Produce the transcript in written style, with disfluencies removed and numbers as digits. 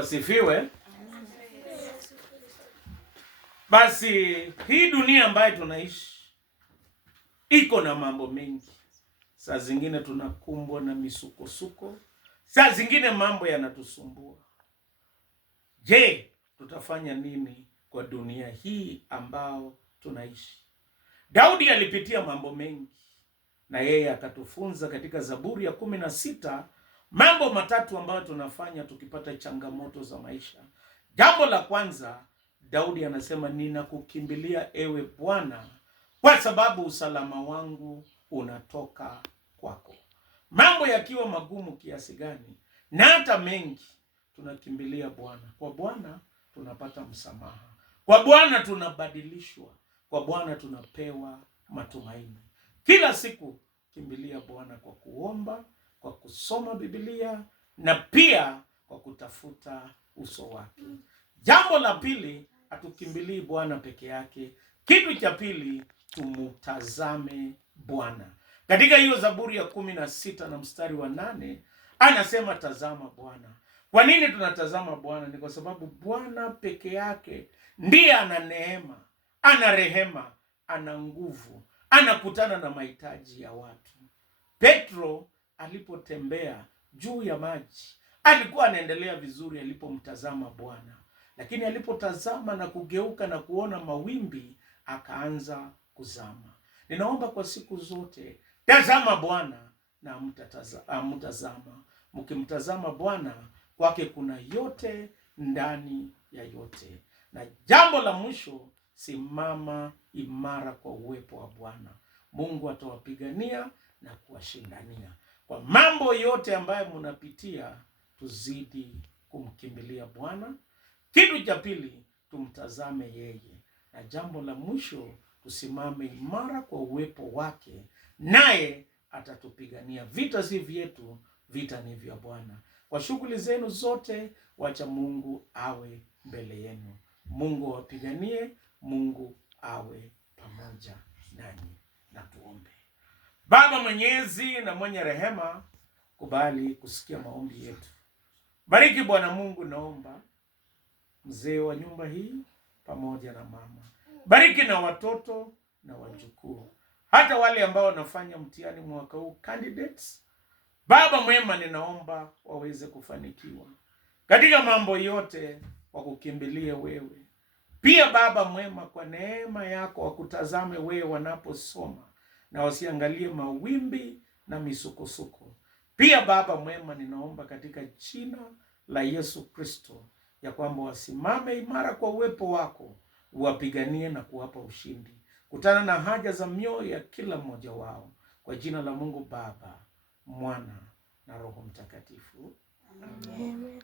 Wasifiwe. Basi hii dunia ambayo tunaishi iko na mambo mengi. Saa zingine tunakumbwa na misukosuko, saa zingine mambo yanatusumbua. Je, tutafanya nini kwa dunia hii ambao tunaishi? Daudi alipitia mambo mengi, na yeye akatufunza katika Zaburi ya 16 mambo matatu ambayo tunafanya tukipata changamoto za maisha. Jambo la kwanza, Daudi anasema ninakukimbilia ewe Bwana, kwa sababu usalama wangu unatoka kwako. Mambo yakiwa magumu kiasi gani na hata mengi, tunakimbilia Bwana. Kwa Bwana tunapata msamaha, kwa Bwana tunabadilishwa, kwa Bwana tunapewa matumaini. Kila siku kimbilia Bwana kwa kuomba, kwa kusoma Biblia na pia kwa kutafuta uso wake. Jambo la pili, hatukimbilii Bwana peke yake. Kitu cha pili, tumutazame Bwana. Katika hiyo Zaburi ya 16 na mstari wa 8 anasema tazama Bwana. Kwa nini tunatazama Bwana? Ni kwa sababu Bwana peke yake ndiye ana neema, ana rehema, ana nguvu, anakutana na mahitaji ya watu. Petro alipotembea juu ya maji alikuwa anaendelea vizuri alipomtazama Bwana, lakini alipotazama na kugeuka na kuona mawimbi akaanza kuzama. Ninaomba kwa siku zote, tazama Bwana na mtazama. Mkimtazama Bwana, kwake kuna yote ndani ya yote. Na jambo la mwisho, simama imara kwa uwepo wa Bwana. Mungu atawapigania na kuwashindania. Kwa mambo yote ambayo mnapitia, tuzidi kumkimbilia Bwana. Kitu cha pili, tumtazame yeye. Na jambo la mwisho, tusimame imara kwa uwepo wake, naye atatupigania. Vita si vyetu, vita ni vya Bwana. Kwa shughuli zenu zote, wacha Mungu awe mbele yenu. Mungu awapiganie, Mungu awe pamoja nanyi. Na tuombe. Baba mwenyezi na mwenye rehema, kubali kusikia maombi yetu. Bariki Bwana Mungu, naomba mzee wa nyumba hii pamoja na mama. Bariki na watoto na wajukuu, hata wale ambao wanafanya mtihani mwaka huu, candidates. Baba mwema, ninaomba waweze kufanikiwa katika mambo yote, wakukimbilie wewe. Pia Baba mwema, kwa neema yako wakutazame wewe wanaposoma, na wasiangalie mawimbi na misukosuko. Pia Baba mwema, ninaomba katika jina la Yesu Kristo ya kwamba wasimame imara kwa uwepo wako, uwapiganie na kuwapa ushindi. Kutana na haja za mioyo ya kila mmoja wao, kwa jina la Mungu Baba, Mwana na Roho Mtakatifu. Amen.